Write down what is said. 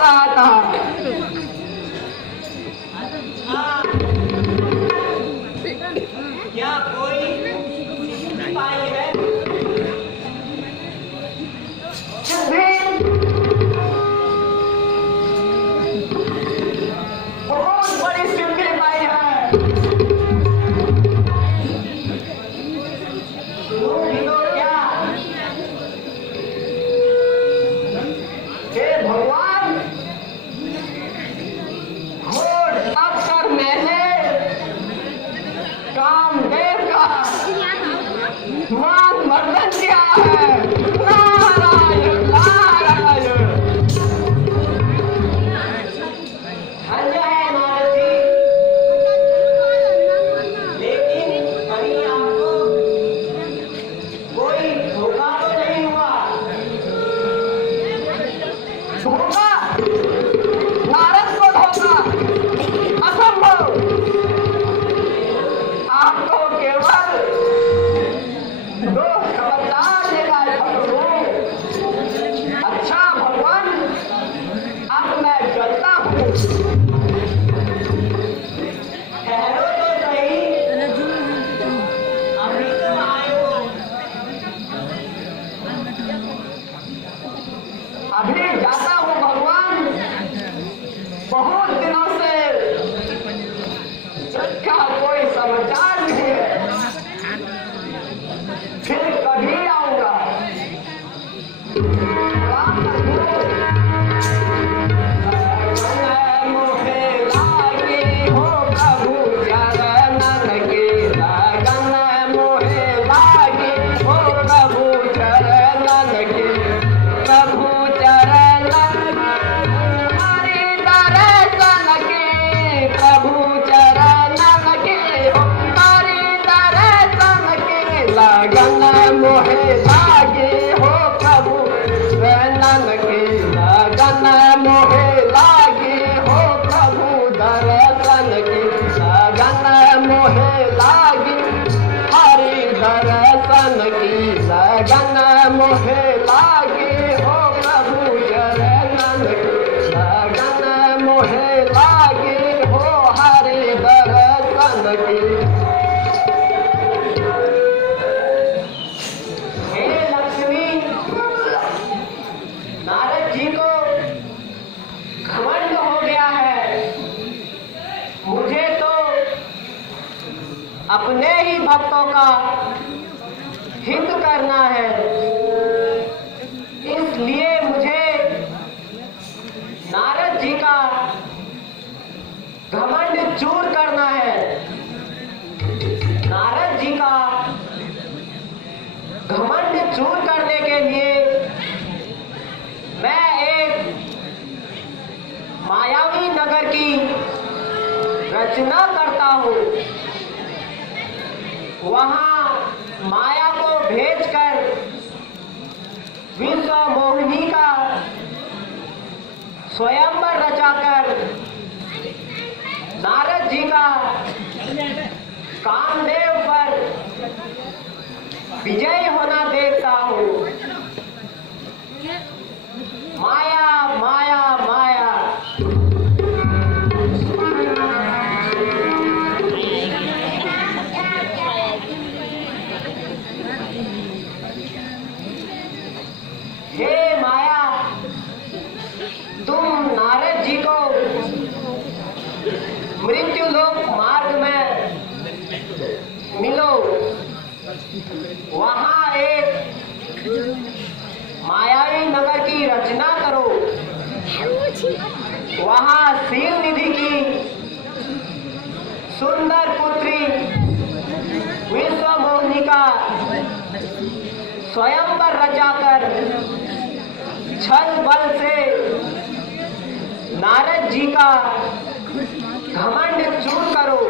रहा था। क्या कोई सिपाही है? बहुत बड़ी सिद्धि पाई है। सुनोगी तो क्या? हे भगवान, घोर अवसर मैंने कामदेव का मान मर्दन किया है। नारायण नारायण। धन्य है नारद जी, लेकिन कहीं आपको कोई धोखा तो नहीं हुआ? धोखा? नारद को धोखा? असंभव। आपको केवल दो खबरदार देगा भगवान। अच्छा भगवान, अब मैं चलता हूँ। ठहरो तो सही, अभी तो आए हो। अभी जाता हूँ भगवान। बहुत दिनों से इसका कोई समाचार नहीं है। फिर कभी आऊंगा। मोहे लागी हो प्रभु चरणन की लगन। मोहे लागी हो प्रभु चरणन की। प्रभु चरणन हरि दर्शन की। प्रभु चरणन की हो हरि दर्शन की लगन। मोहे लागी हो प्रभु चरणन की लगन। मोहे लागी हो प्रभु दर्शन की लगन। मोहे लागी हरि दर्शन की लगन। मोहे लागी हो प्रभु चरणन की लगन। मोहे लागी हो हरि दर्शन की। हे लक्ष्मी, नारद जी को घमंड हो गया है। मुझे तो अपने ही भक्तों का हित करना है, इसलिए मुझे नारद जी का घमंड चूर करना है। नारद जी का घमंड चूर करने के लिए मैं एक मायावी नगर की रचना करता हूँ। वहाँ माया को भेजकर विश्व मोहिनी का स्वयंवर रचाकर नारद जी का कामदेव पर विजय होना देखता हूँ। माया माया माया। हे माया, तुम नारद जी को मृत्यु लोक मार्ग में मिलो। वहाँ एक मायावी नगर की रचना करो। वहाँ शील निधि की सुंदर पुत्री विश्व मोहिनी का स्वयंवर रचाकर छल बल से नारद जी का घमंड चूर करो।